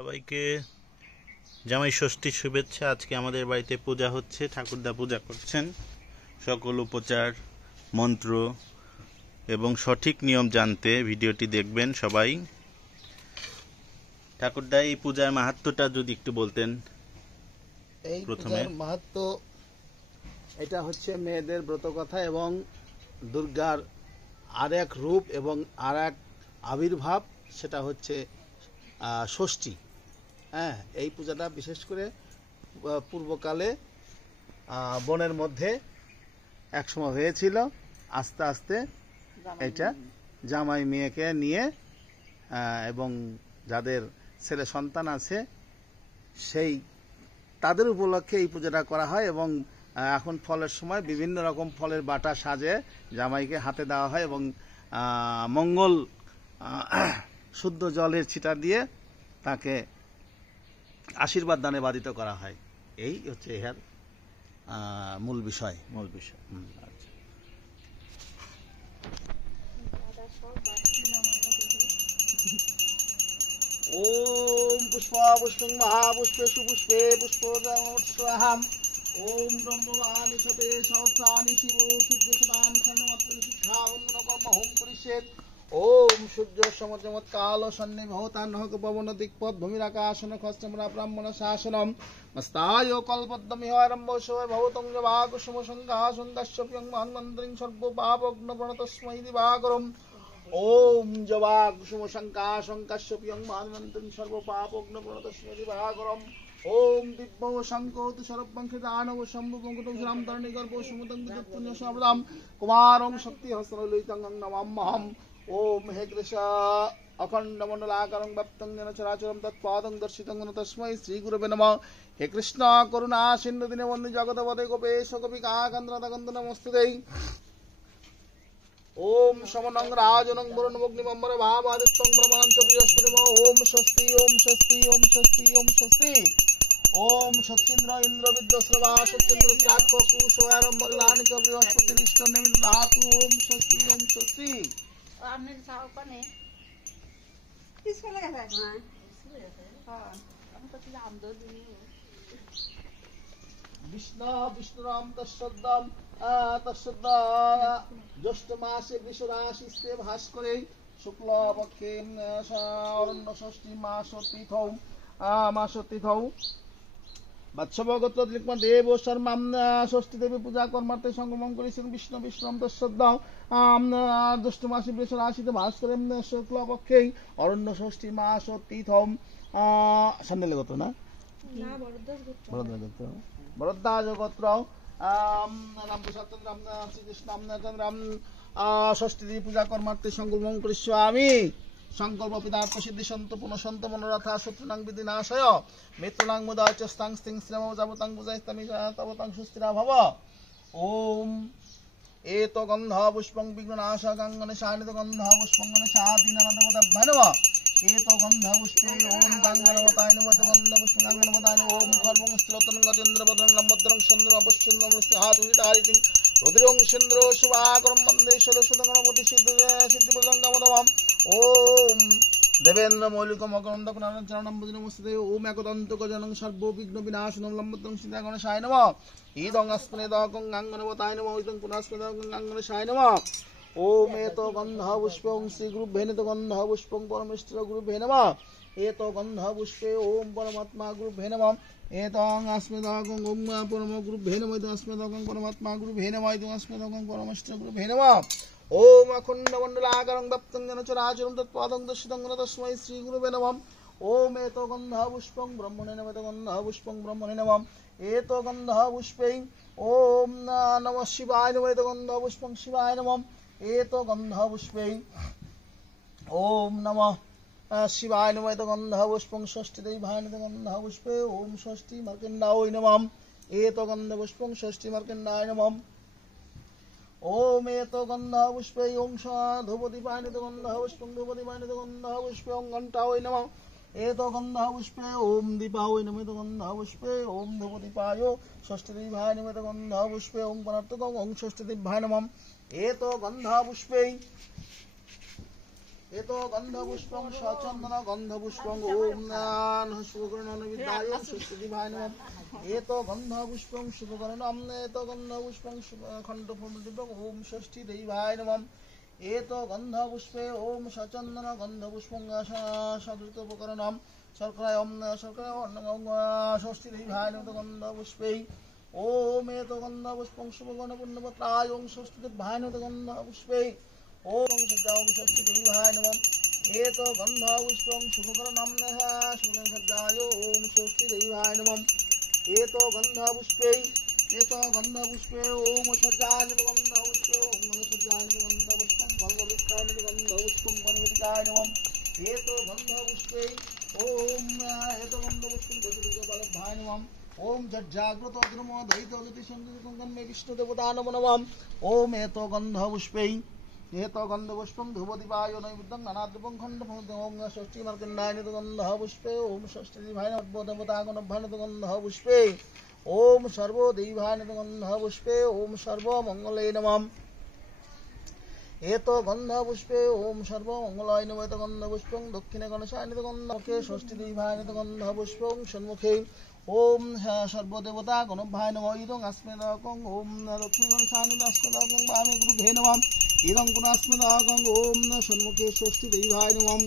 সবাইকে জামাই ষষ্ঠীর শুভেচ্ছা। আজকে আমাদের বাড়িতে পূজা হচ্ছে, ঠাকুরদা পূজা করছেন। সকল উপচার মন্ত্র এবং সঠিক নিয়ম জানতে ভিডিওটি দেখবেন সবাই। ঠাকুরদা, এই পূজার মাহাত্ম্যটা যদি একটু বলতেন। এই প্রথমে পূজার মাহাত্ম্য, এটা হচ্ছে মেয়েদের ব্রতকথা এবং দুর্গার আর এক রূপ এবং আর এক আবির্ভাব, সেটা হচ্ছে ষষ্ঠী। হ্যাঁ, এই পূজাটা বিশেষ করে পূর্বকালে বনের মধ্যে একসময় হয়েছিল। আস্তে আস্তে এটা জামাই মেয়েকে নিয়ে এবং যাদের ছেলে সন্তান আছে সেই তাদের উপলক্ষে এই পূজাটা করা হয়। এবং এখন ফলের সময় বিভিন্ন রকম ফলের বাটা সাজে জামাইকে হাতে দেওয়া হয় এবং মঙ্গল শুদ্ধ জলের ছিটা দিয়ে তাকে আশীর্বাদ দানে বাধিত করা হয়। এই হচ্ছে এর মূল বিষয়। আচ্ছা। ওম পুষ্প পুষ্পং মহাপুষ্পে সুপুষ্পে পুষ্পোদয়ম ওম ব্রহ্মবাণী সতে সহস্রাণি শিব সূর্য সদাম খণ্ডমাত্র শিক্ষা বন্দন কর্ম হোম পরিষেদ ওম সূর্য সমচমৎকাল সন্নিভৌতান হক পবন দিকপদ ভূমিরাকাশন খস্তমরা ব্রাহ্মণ শাসনম মস্তায় কল্পদ্দমিহারম্ভ সয় ভবতং জবাগ সমসংঘা সঙ্গাস্যপ্যং মহান্মন্ত্রিং সর্ব পাপগ্ন প্রণতস্মৈ দিবাকরম ওম জবাগ সমসংঘা সঙ্কাস্যপ্যং মহান্মন্ত্রিং সর্ব পাপগ্ন প্রণতস্মৈ দিবাকরম ওম দিব্য শঙ্কোত সর্বংখ্য দানব শম্ভু পঙ্কটং শ্রাম তরণী গর্ভ সমতং পুণ্য সবদাম কুমারং শক্তি হস্তললিতং নমাম্যহম ওম হে কৃষ্ণ অখণ্ড মণ্ডলাকারং ব্যপ্তং যেন চরাচরম তৎপাদং দর্শিতং তস্मै শ্রী গুরবে নমঃ। হে কৃষ্ণ করুণা সিন্ধু দীনবন্ধু জগৎপতে গোপেশ কপিকাকন্দ্রতকন্দ নমস্তুতে। ওম সমনং রাজনং বরুণমগ্নিমম্বর ভাবাদিত্যং ব্রহ্মণং চ বৃহস্পতিম ওম স্বস্তি ওম স্বস্তি ওম স্বস্তি ওম স্বস্তি ওম সচ্চিন্দ্র ইন্দ্র বিদ্যস্রবা সচ্চিন্দ্র চাক্ষ কুশোয়ারম্বরলানি চ বৃহস্পতিরিষ্ট নিমিন্দাতু ওম স্বস্তি ওম স্বস্তি। আপনি চাও কোনে স্কুলে গেছে? হ্যাঁ, আমি তো আমদো দিই। বিষ্ণু বিষ্ণুরাম তৎসদ্দাম তৎসদ্দা জ্যৈষ্ঠ মাসে বৃষরাশিতে ভাস করে শুক্লপক্ষে অরণ্য ষষ্ঠী মাস তিথৌ বাৎসবগত দেব শর্মাম ষষ্ঠী দেবী পূজা কর্মার্থে সংগমন করেছেন বিষ্ণু বিষ্ণুরাম তৎসদ্দা জ্যৈষ্ঠ মাসে বৃষরাশিতে ভাস করে শুক্লপক্ষে অরণ্য ষষ্ঠী মাস তিথৌ সান্ডেলগত না ভরদ্বাজ গোত্র রাম প্রসাদ রাম শ্রীকৃষ্ণ রাম ষষ্ঠী দেবী পূজা কর্মার্থে সংকল্পন করিষ্য আমি সংকল্প পিতার্থ সিদ্ধি সন্ত পুনঃসন্ত মনোরথা শত্রুনাং বিধিনাশয় মিত্রনাং মুদায় চ স্তাং স্তিং শ্রম যাবতাং পূজাস্তামি তবতাং সুস্থিরা ভব। ওম এত গন্ধ পুষ্পং বিঘ্ননাশকাঙ্গনে শানিত গন্ধ পুষ্পং গণেশাদীনানাদেবতাভ্যায় নমঃ। এত গন্ধ পুষ্পে ওম গাঙ্গনমতায় নমঃ। গন্ধ পুষ্পং গাঙ্গনমতায় নমঃ। ওম খর্বং স্থিরতং গজেন্দ্রবদনং লম্বদ্রং চন্দ্রং অপশ্যন্দং হাতুহিতারিতিং রুদ্রং সেন্দ্র শুভাকরম বন্দে ষোড়শগণপতি সিদ্ধিপ্রদং কামদমম। ওম দেবেন্দ্র মৌলিক মকরন্দ চরণম নমস্তে। ওম একদন্ত গজনং সর্ববিঘ্ন বিনাশনং লম্বদ্রং সীতা গণেশায় নমঃ। ইদং अस्मनेदकं গাঙ্গনমতায় নমঃ। ইদং পুনঃস্মনেদকং গাঙ্গনেশায় নমঃ। ওম এত গন্ধ পুষ্পং শ্রী গুরুভ্যে নমঃ। গন্ধ পুষ্পং পরমেশ্বর গুরুভ্যে নমঃ। এত গন্ধ পুষ্পে ওম পরমাত্মা গুরুভ্যে নমঃ। এতং अस्मनेदकं ওম পরম গুরুভ্যে নমঃ। ইদং अस्मनेदकं পরমাত্মা গুরুভ্যে নমঃ। ইদং अस्मनेदकं পরমেশ্বর গুরুভ্যে নমঃ। ওম অখণ্ড মণ্ডলাকারং ব্যপ্তং যেন চরাচরম তৎপাদং দর্শিতং তস্मै শ্রী গুরুবে নমঃ। ওম এত গন্ধ পুষ্পং ব্রহ্মণে নমঃ। এত গন্ধ পুষ্পং ব্রহ্মণে নমঃ। এত গন্ধ পুষ্পে ওম নমঃ শিবায় নমঃ। এত গন্ধ পুষ্পং শিবায় নমঃ। এত গন্ধ পুষ্পে ওম নমঃ শিবায় নমঃ। এত গন্ধ পুষ্পং ষষ্ঠী দেবী ভায় নমঃ। গন্ধ পুষ্পে ওম ষষ্ঠী মার্কণ্ডায় নমঃ। এত গন্ধ পুষ্পং ষষ্ঠী মার্কণ্ডায় নমঃ। ওম এত গন্ধ পুষ্পে ওম ধূপদীপায় নমঃ। গন্ধ পুষ্পং ধূপদীপায় নমঃ। গন্ধ পুষ্পে ওম ঘণ্টায় নমঃ। এত গন্ধ পুষ্পে ওম দীপায় নমঃ। এত গন্ধ পুষ্পে ওম ধূপদীপায় ষষ্ঠী দেবায় নমঃ। এত গন্ধ পুষ্পে ওম পরার্থকং ওম ষষ্ঠী দেবায় নমঃ। এত গন্ধ পুষ্পে এতো গন্ধপুষ্পং সচন্দন গন্ধপুষ্পং ওম শুভকরণ বিদ্যায় সুষ্টিদিভায় নমঃ এতো গন্ধপুষ্পং শুভকরণম এতো গন্ধপুষ্পং খণ্ডফলদিব্যং ওম ষষ্ঠীদেবায় নমঃ এতো গন্ধপুষ্পে ওম সচন্দন গন্ধপুষ্পং সদৃতোপকরণম শর্করায় ষষ্ঠীদেবায় নমঃ গন্ধপুষ্পে ওম এতো গন্ধপুষ্পং শুভকরণ পুণ্যপত্রায় ওম ষষ্ঠীদেবায় নমঃ গন্ধপুষ্পে ওম সজ্জাং ষষ্ঠীদেবায় নমঃ এতো গন্ধপুষ্পং শুভকরণম সজ্জায় ওম ষষ্ঠীদেবায় নমঃ এতো গন্ধপুষ্পে ওম সজ্জায় গন্ধপুষ্পে ওম সজ্জায় গন্ধপুষ্পং ভগবৎখায় গন্ধপুষ্পং গণপতিকায় নমঃ এতো গন্ধপুষ্পে ওম গন্ধপুষ্পং দশদুর্গবালভায় নমঃ ওম জাগ্রত অগ্রম দৈত জ্যোতি সঙ্গে বিষ্ণু দেবতা নমঃ ওম এতো গন্ধপুষ্পে এতো গন্ধপুষ্পং ধূপদীপায় নৈবেদ্যং নানাদ্রব্যং খণ্ডফলং ওম ষষ্ঠী মার্কণ্ডায় গন্ধপুষ্পে ওম ষষ্ঠীদেবায় নমঃ দেবতাগণভ্যায় গন্ধপুষ্পে ওম সর্বদেবায় গন্ধপুষ্পে ওম সর্বমঙ্গলে নমঃ এতো গন্ধপুষ্পে ওম সর্বমঙ্গলায় নমঃ এতো গন্ধপুষ্পং দক্ষিণে গণেশায় গন্ধকে ষষ্ঠীদেবায় গন্ধপুষ্পং সম্মুখে ওম সর্বদেবতা গণভ্যায় নমঃ ইদং अस्मदाकং ওম দক্ষিণে গণেশায় अस्मदाकং বামে গুরুভে নমঃ ইদং পুনঃস্মদাকং ওম সম্মুখে ষষ্ঠীদেবায় নমঃ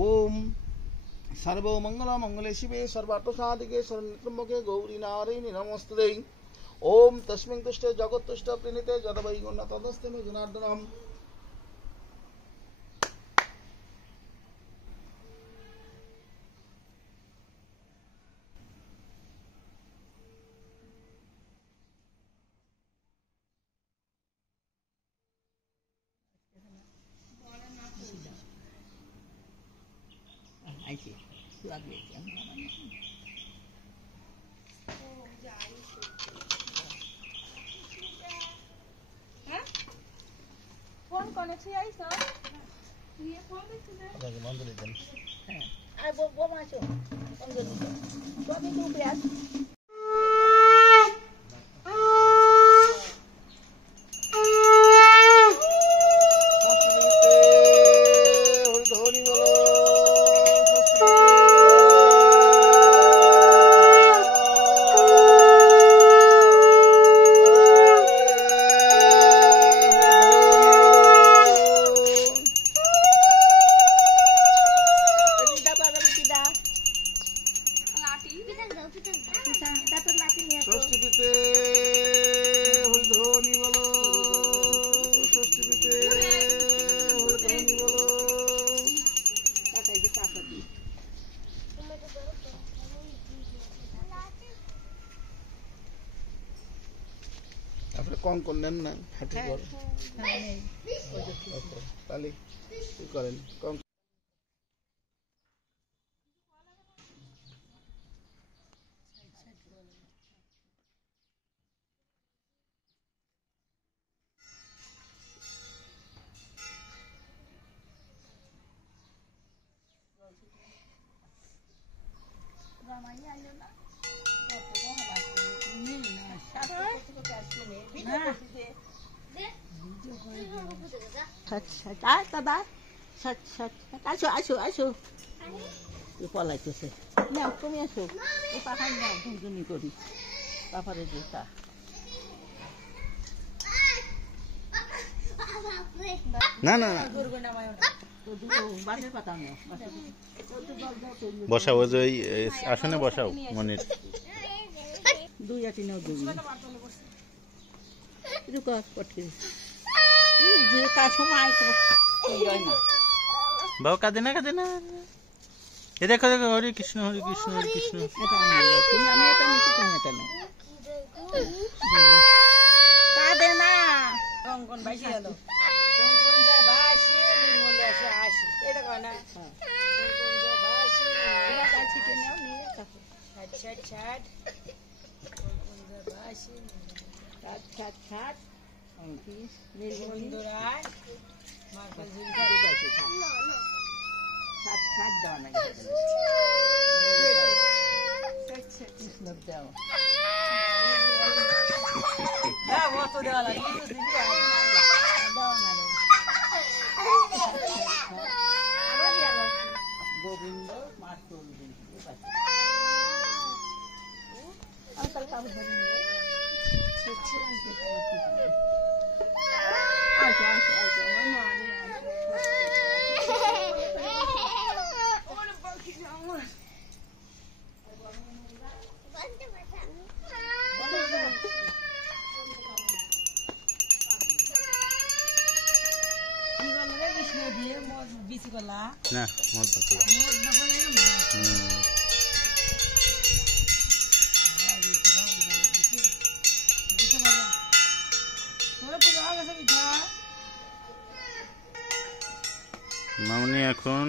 ওম सर्वमंगले शिवे सर्वार्थसाधिके शरण्यत्र्यम्बके गौरी नारायणि नमोस्तुते ओम तस्मिन् तुष्टे जगत्तुष्टे प्रणीते जदवै गुणा तदस्ते मे जनार्दनम् ফোন করেছি আইছো নিয়ে ফোন দিছিলে বন্ধ দিতেন আর বোমা আছো বন্ধ দিছো তুমি তো ব্যাস কম করলেন না হাঁটু করে তাহলে কি করেন কম আসো পলাইতেছে নাও তুমি আসো এই পাখান নাও দুজনি করি পাপারে দিতা না না না বসাও ওই যে আসনে বসাও মনির দুই আটি নাও দুই যে কার সময় বাবু কাঁদে না এ দেখো দেখো হরে কৃষ্ণ হরে কৃষ্ণ হরে কৃষ্ণ তুমি আমি এটা নিচ্ছি তুমি এটা নাও কাঁদে না কঙ্কন ভাইসি গেল কঙ্কন যায় ভাসি নির্মলে আসে আসি এটা কয় না কঙ্কন যায় ভাসি এরা কাছে নাও নিয়ে কাছে ছাট ছাট কঙ্কন যায় ভাসি ছাট ছাট ছাট নির্মলরায় মার্কা জিলকা দিবাছে ছাট ছাট দাও না কৃষ্ণ দাও দাও তো দেওয়া লাগে দাও না রে না মত মামনি এখন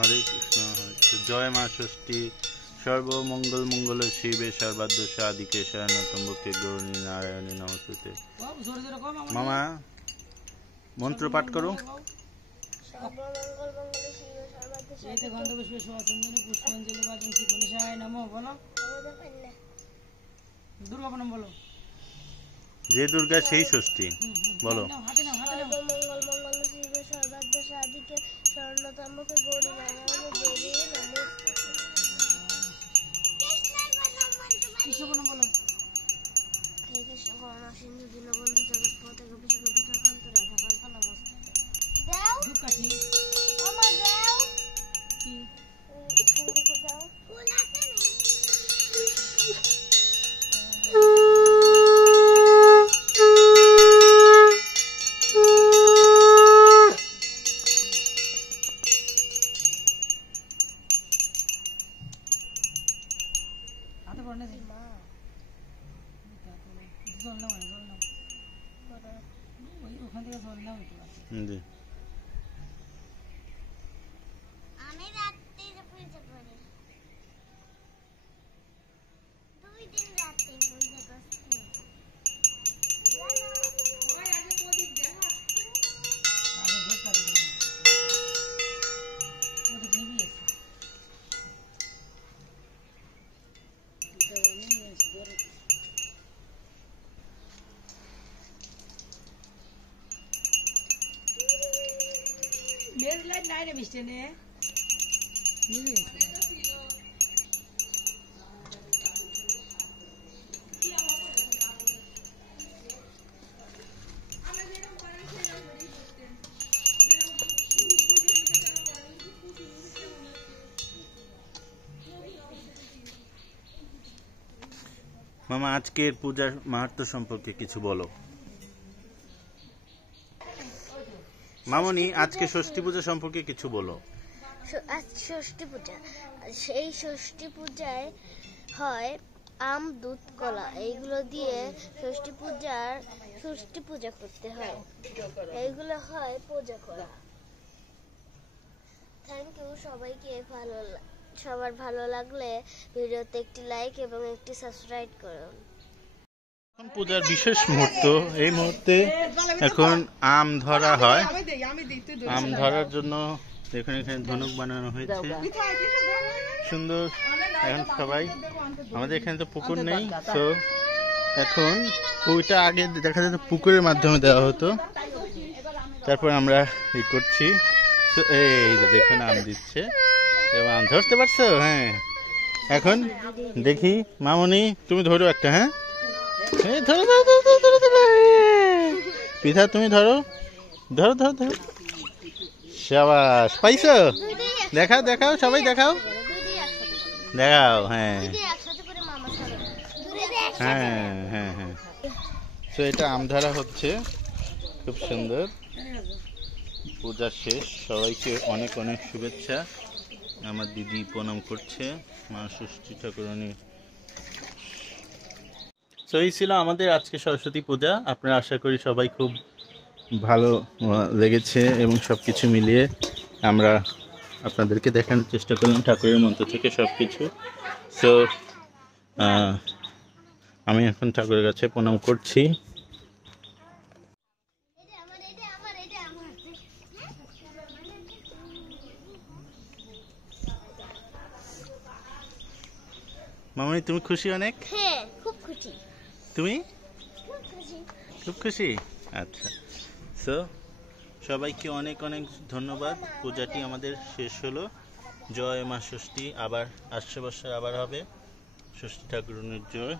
হরে কৃষ্ণ জয় মা ষষ্ঠী সর্বমঙ্গল মঙ্গল শিবে সর্বাদোষ আদিকে শরণাত্মকে গৌরী নারায়ণী নমস্তুতে। মামা মন্ত্র পাঠ করো। যে দুর্গা সেই ষষ্ঠী বলো। মামা আজকের পূজার মাহাত্ম্য সম্পর্কে কিছু বলো। মামনি আজকে ষষ্ঠী পূজা সম্পর্কে কিছু বলো। আজ ষষ্ঠী পূজা, সেই ষষ্ঠী পূজায় হয় আম দুধ কলা এইগুলো দিয়ে ষষ্ঠী পূজা করতে হয়, এইগুলো হয় পূজা করা। থ্যাংক ইউ সবাইকে। সবার ভালো লাগলে ভিডিওতে একটি লাইক এবং একটি সাবস্ক্রাইব করুন। পূজার বিশেষ মুহূর্ত, এই মুহূর্তে এখন আম ধরা হয়। আম ধরার জন্য দেখুন এখানে ধনুক বানানো হয়েছে, সুন্দর। এখন সবাই, আমাদের এখানে তো পুকুর নেই, তো এখন ওইটা আগে দেখা যেত পুকুরের মাধ্যমে দেওয়া হতো, তারপর আমরা এই করছি। তো এই যে দেখুন আম দিচ্ছে এবং আম ধরতে পারছো। হ্যাঁ, এখন দেখি মামনি তুমি ধরো একটা। হ্যাঁ, ধরো ধরো ধরো ধরো ধরো, পিঠা তুমি ধরো ধরো ধরো ধরো। শাবাশ, পাইছো? দেখাও দেখাও, সবাই দেখাও দেখাও। হ্যাঁ হ্যাঁ হ্যাঁ হ্যাঁ। তো এটা আম ধরা হচ্ছে, খুব সুন্দর। পূজা শেষ, সবাইকে অনেক অনেক শুভেচ্ছা। আমার দিদি প্রণাম করছে, মা ষষ্ঠী ঠাকুরানী। তো এই ছিল আমাদের আজকে সরস্বতী পূজা। আপনারা আশা করি সবাই খুব ভালো লেগেছে এবং সব কিছু মিলিয়ে আমরা আপনাদেরকে দেখানোর চেষ্টা করলাম ঠাকুরের মন্ত্র থেকে সব কিছু। তো আমি এখন ঠাকুরের কাছে প্রণাম করছি। মামনি তুমি খুশি অনেক? হ্যাঁ, খুব খুশি। তুমি খুব খুশি। খুব খুশি? আচ্ছা, সো সবাইকে অনেক অনেক ধন্যবাদ। পূজাটি আমাদের শেষ হলো। জয় মা ষষ্ঠী। আবার আসছে বছর আবার হবে। ষষ্ঠী ঠাকুরানীর জয়।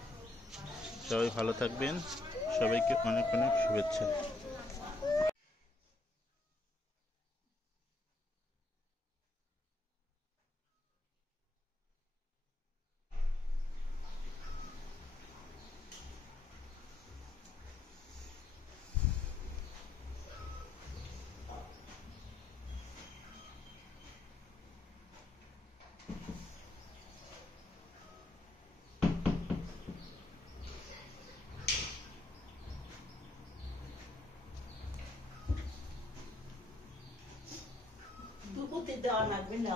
সবাই ভালো থাকবেন। সবাইকে অনেক অনেক শুভেচ্ছা। দুপুতি দেওয়া লাগবে না,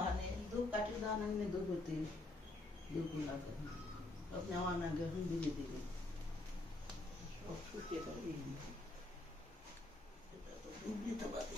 দুধ কাটি দেওয়া লাগবে, দুপুতি দুপুর লাগবে সব নেওয়া লাগে, এখন দিয়ে দিবে সব শুকিয়ে যাবে। দুধ দিতে পারি